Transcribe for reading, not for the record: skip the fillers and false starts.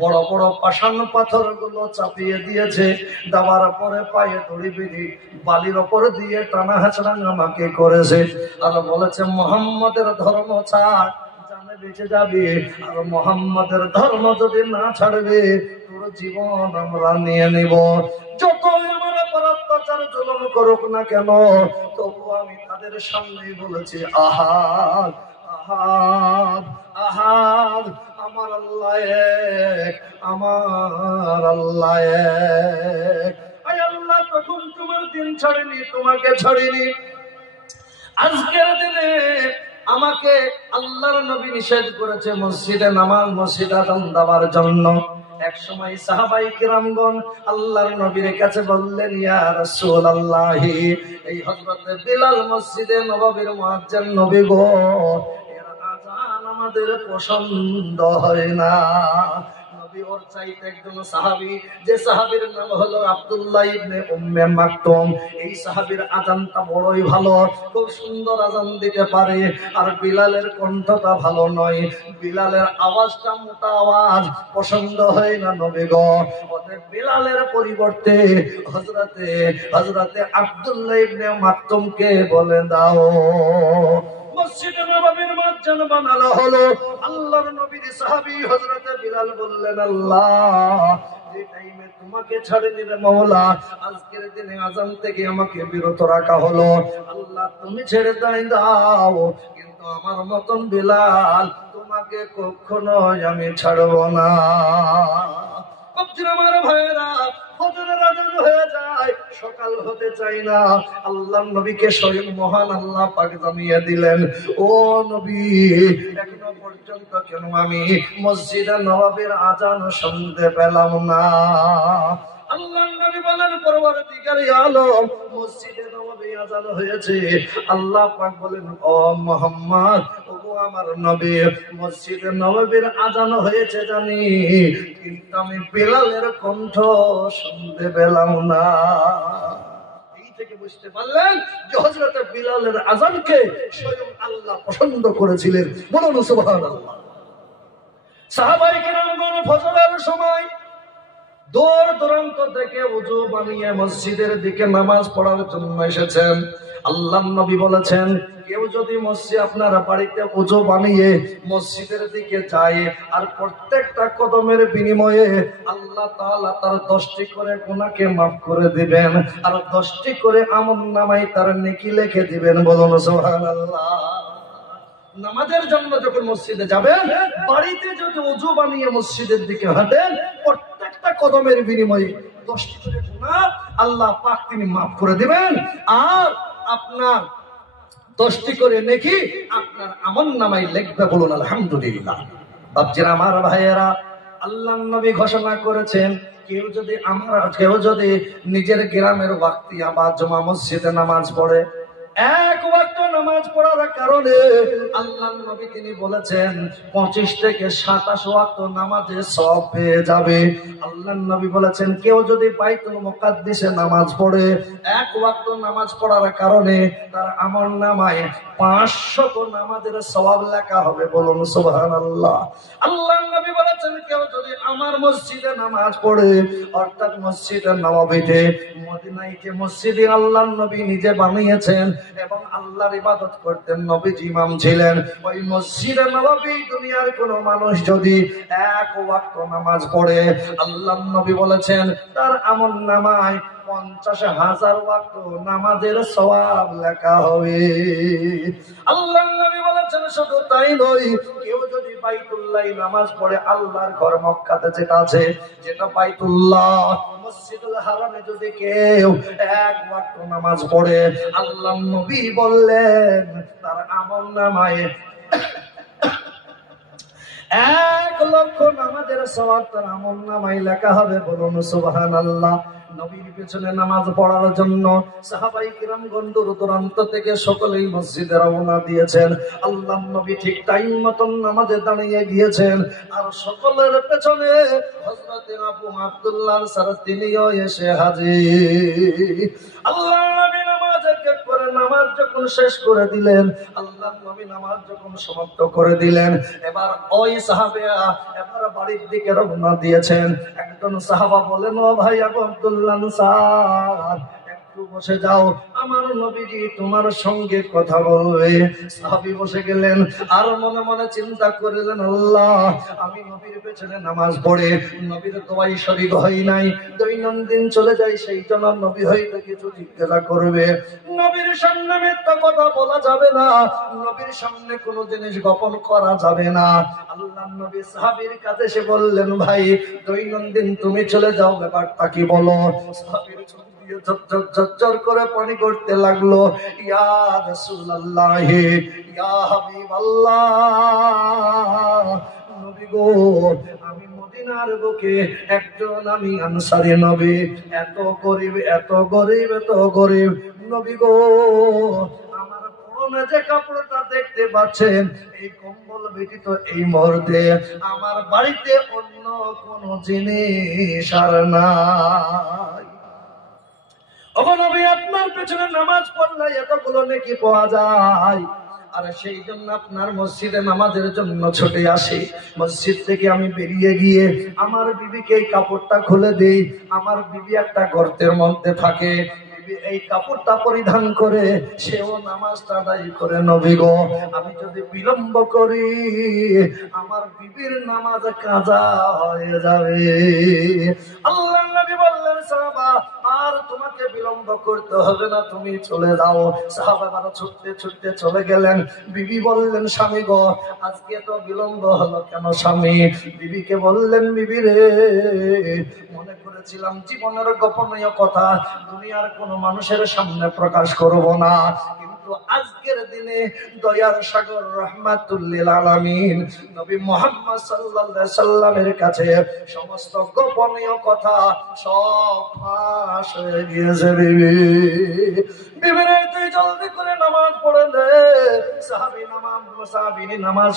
বড় বড় পাষাণ পাথরগুলো চাপিয়ে দিয়েছে, দেওয়ার পরে পায়ে দড়ি বেঁধে বালির ওপর দিয়ে টানা হাঁচড়া আমাকে করেছে। আর বলেছে মোহাম্মদের ধর্ম ছাড়, জানে বেঁচে যাবে, আর মোহাম্মদের ধর্ম যদি না ছাড়বে তোর জীবন আমরা নিয়ে নিব। যতই আমার উপর অত্যাচার জুলুম করুক না কেন, তবু আমি তাদের সামনেই বলেছি আহাদ আহাদ আহাদ, আমার আল্লাহ এক, আমার আল্লাহ এক। আয় আল্লাহ, তখন তোমার দিন ছাড়িনি, তোমাকে ছাড়িনি। আজকের দিনে আমাকে আল্লাহর নবী নিষেধ করেছে মসজিদে নামাজ, মসজিদে আযান দেওয়ার জন্য। এক সময় সাহাবাই কিরামগণ আল্লাহর নবীর কাছে বললেন, ইয়া রাসূলুল্লাহ, এই হযরত বিলাল মসজিদে নববীর মুয়াজ্জিন নবী গো, এর আযান আমাদের পছন্দ হয় না। নবী ওর চাইতে একজন সাহাবী, যে সাহাবীর নাম হলো আব্দুল্লাহ ইবনে উম্মে মাকতুম, এই সাহাবীর আযানটা বড়ই ভালো, খুব সুন্দর আযান দিতে পারে। আর বিলালের কণ্ঠটা ভালো নয়, বিলালের আওয়াজটা মোটা আওয়াজ, পছন্দ হয় না নবী গো। ওদের বিলালের পরিবর্তে হযরতে আব্দুল্লাহ ইবনে মাকতুমকে বলে দাও। মসজিদে নববীর মুয়াজ্জিন বানানো হলো। আল্লাহর নবীর সাহাবী হযরতে বিলাল বললেন, আল্লাহ, যে টাইমে তোমাকে ছাড়েনি রে মাওলা, আজকের দিনে আযান থেকে আমাকে বিরত রাখা হলো, আল্লাহ তুমি ছেড়ে দাও, কিন্তু আমার মতন বিলাল তোমাকে কখনোই আমি ছাড়বো না। আমার ভাইয়েরা, ফজরের আযান হয়ে যায়, সকাল হতে চাই না, আল্লাহর নবীকে স্বয়ং মহান আল্লাহ পাক জানিয়ে দিলেন, ও নবী, এখনো পর্যন্ত কেন আমি মসজিদে নববীর আযান শুনতে পেলাম না? আল্লাহর নবী বলেন, পরবর্তীকালে আলম, মসজিদে নববী আযান হয়েছে। আল্লাহ পাক বলেন, ও মুহাম্মদ, ওগো আমার নবী, মসজিদে নববীর আযান হয়েছে জানি, কিন্তু আমি বিলালের কণ্ঠ শুনতে পেলাম না। এই থেকে বুঝতে পারলেন যে হযরত বিলালের আযানকে স্বয়ং আল্লাহ পছন্দ করেছিলেন। বলুন সুবহানাল্লাহ। সাহাবায়ে কিরামগণ ফজরের সময় দূর দূরান্ত থেকে ওযু বানিয়ে মসজিদের দিকে নামাজ পড়ার জন্য এসেছেন। আল্লাহর নবী বলেছেন, কেউ যদি মসজিদ আপনার বাড়িতে ওযু বানিয়ে মসজিদের দিকে যায়, আর প্রত্যেকটা কদমের বিনিময়ে আল্লাহ তাআলা তার 10টি করে গুনাহকে মাফ করে দিবেন, আর 10টি করে আমলনামায় তার নেকি লিখে দিবেন। বলুন সুবহানাল্লাহ। নামাজের জন্য যখন মসজিদে যাবেন, বাড়িতে যদি ওযু বানিয়ে মসজিদের দিকে হাঁটেন, প্রত্যেকটা কদমের বিনিময়ে 10টি করে গুনাহ আল্লাহ পাক তিনি মাফ করে দিবেন, আর আপনার 10টি করে নেকি আপনার আমলনামায় লিখবে। বলুন আলহামদুলিল্লাহ। বাপজিরা, আমার ভাইয়েরা, আল্লাহর নবী ঘোষণা করেছেন, কেউ যদি নিজের গ্রামের ওয়াক্তিয়া বা জুমা মসজিদে নামাজ পড়ে, এক ওয়াক্ত নামাজ পড়ার কারণে আল্লাহর নবী তিনি বলেছেন 25 থেকে 27 ওয়াক্ত নামাজে সওয়াব পেয়ে যাবে। আল্লাহর নবী বলেছেন, কেউ যদি বাইতুল মুকাদ্দিসে নামাজ পড়ে, এক ওয়াক্ত নামাজ পড়ার কারণে তার আমলনামায় 500 নামাজের সওয়াব লেখা হবে। বলুন সুবহানাল্লাহ। আল্লাহর নবী বলেছেন, কেউ যদি আমার মসজিদে নামাজ পড়ে, অর্থাৎ মসজিদে নববীতে, মদিনায় যে মসজিদে আল্লাহর নবী নিজে বানিয়েছেন এবং আল্লাহর ইবাদত করতেন, নবীজি ইমাম ছিলেন, ওই মসজিদে নববী দুনিয়ার কোন মানুষ যদি এক ওয়াক্ত নামাজ পড়ে, আল্লাহর নবী বলেছেন তার আমলনামায় 50,000 ওয়াক্ত নামাজের সওয়াব লেখা হবে। আল্লাহর নবী বলেছেন, শুধু তাই নয়, কেউ যদি বাইতুল্লাহ নামাজ পড়ে, আল্লাহর ঘর মক্কাতে যেটা আছে, যেটা বাইতুল্লাহ মসজিদুল হারামে যদি কেউ এক ওয়াক্ত নামাজ পড়ে, আল্লাহর নবী বললেন তার আমলনামায় 1,00,000 নামাজের সওয়াব তার আমলনামায় লেখা হবে। বলুন সুবহানাল্লাহ। নবীর পেছনে নামাজ পড়ার জন্য সাহাবায়ে কিরামগণ দূর দূরান্ত থেকে সকলেই মসজিদে রওনা দিয়েছেন। আল্লাহর নবী ঠিক টাইম মতন নামাজে দাঁড়িয়ে গিয়েছেন, আর সকলের পেছনে হযরত আবু আব্দুল্লাহ স্যার তিনিও এসে হাজির। আল্লাহর নবী নামাজ এক এক করে নামাজ যখন শেষ করে দিলেন, আল্লাহর নবী নামাজ যখন সমাপ্ত করে দিলেন, এবার ওই সাহাবেরা এবার বাড়ির দিকে রওনা দিয়েছেন। একজন সাহাবা বলেন, ও ভাই আবু আব্দুল্লাহ আনসার, একটু বসে যাও, আমার নবীজি তোমার সঙ্গে কথা বলবে। সাহাবী বসে গেলেন, আর মনে মনে চিন্তা করলেন, আল্লাহ, আমি নবীর পেছনে নামাজ পড়ে নবীর দোয়াই শরীক হই নাই, দৈনন্দিন চলে যাই, সেই জন্য নবী হয়তো কিছু জিজ্ঞাসা করবে। নবীর সামনে মিথ্যা কথা বলা যাবে না, নবীর সামনে কোনো জিনিস গোপন করা যাবে না। আল্লাহর নবী সাহাবীর কাছে এসে বললেন, ভাই দৈনন্দিন তুমি চলে যাও, ব্যাপারটা কি বলো? সাহাবীর চোখ দিয়ে ঝরঝর করে পানি করতে লাগলো। ইয়া রাসূলুল্লাহ, ইয়া হাবিবাল্লাহ, নবী গো, আমি মদিনার বুকে একজন, আমি আনসারী নবী, এত গরিব, এত গরিব, এত গরিব নবী গো, আমার পরনে যে কাপড়টা দেখতে পাচ্ছেন, এই কম্বল ব্যতীত এই মুহূর্তে আমার বাড়িতে অন্য কোনো জিনিস আর নাই। ওগো নবী, আপনার পেছনে নামাজ পড়লে এতগুলো নেকি পাওয়া যায়, আর সেই জন্য আপনার মসজিদে নামাজের জন্য ছুটে আসি। মসজিদ থেকে আমি বেরিয়ে গিয়ে আমার বিবিকে এই কাপড়টা খুলে দেই। আমার বিবি একটা গর্তের মধ্যে থাকে, এই কাপড়টা পরিধান করে সেও নামাজটা আদায় করে। নবী গো, আমি যদি বিলম্ব করি আমার বিবির নামাজ কাজা হয়ে যাবে। আল্লাহর নবী বললেন, সাহাবা, আর তোমাকে বিলম্ব করতে হবে না, তুমি চলে যাও। সাহাবারা ছুটতে ছুটতে চলে গেলেন। বিবি বললেন, স্বামী গো, আজকে তো বিলম্ব হলো কেন স্বামী? বিবিকে বললেন, বিবি রে, মনে করেছিলাম জীবনের গোপনীয় কথা দুনিয়ার কোন মানুষের সামনে প্রকাশ করব না, কিন্তু আজকের দিনে দয়ার সাগর রাহমাতুল লিল আলামিন নবী মুহাম্মদ সাল্লাল্লাহু আলাইহি সাল্লামের কাছে সমস্ত গোপনীয় কথা সব ফাঁস হয়ে গিয়েছে। বিবি রে, তুই জলদি করে নামাজ পড়ে দে। সাহাবী নামাজ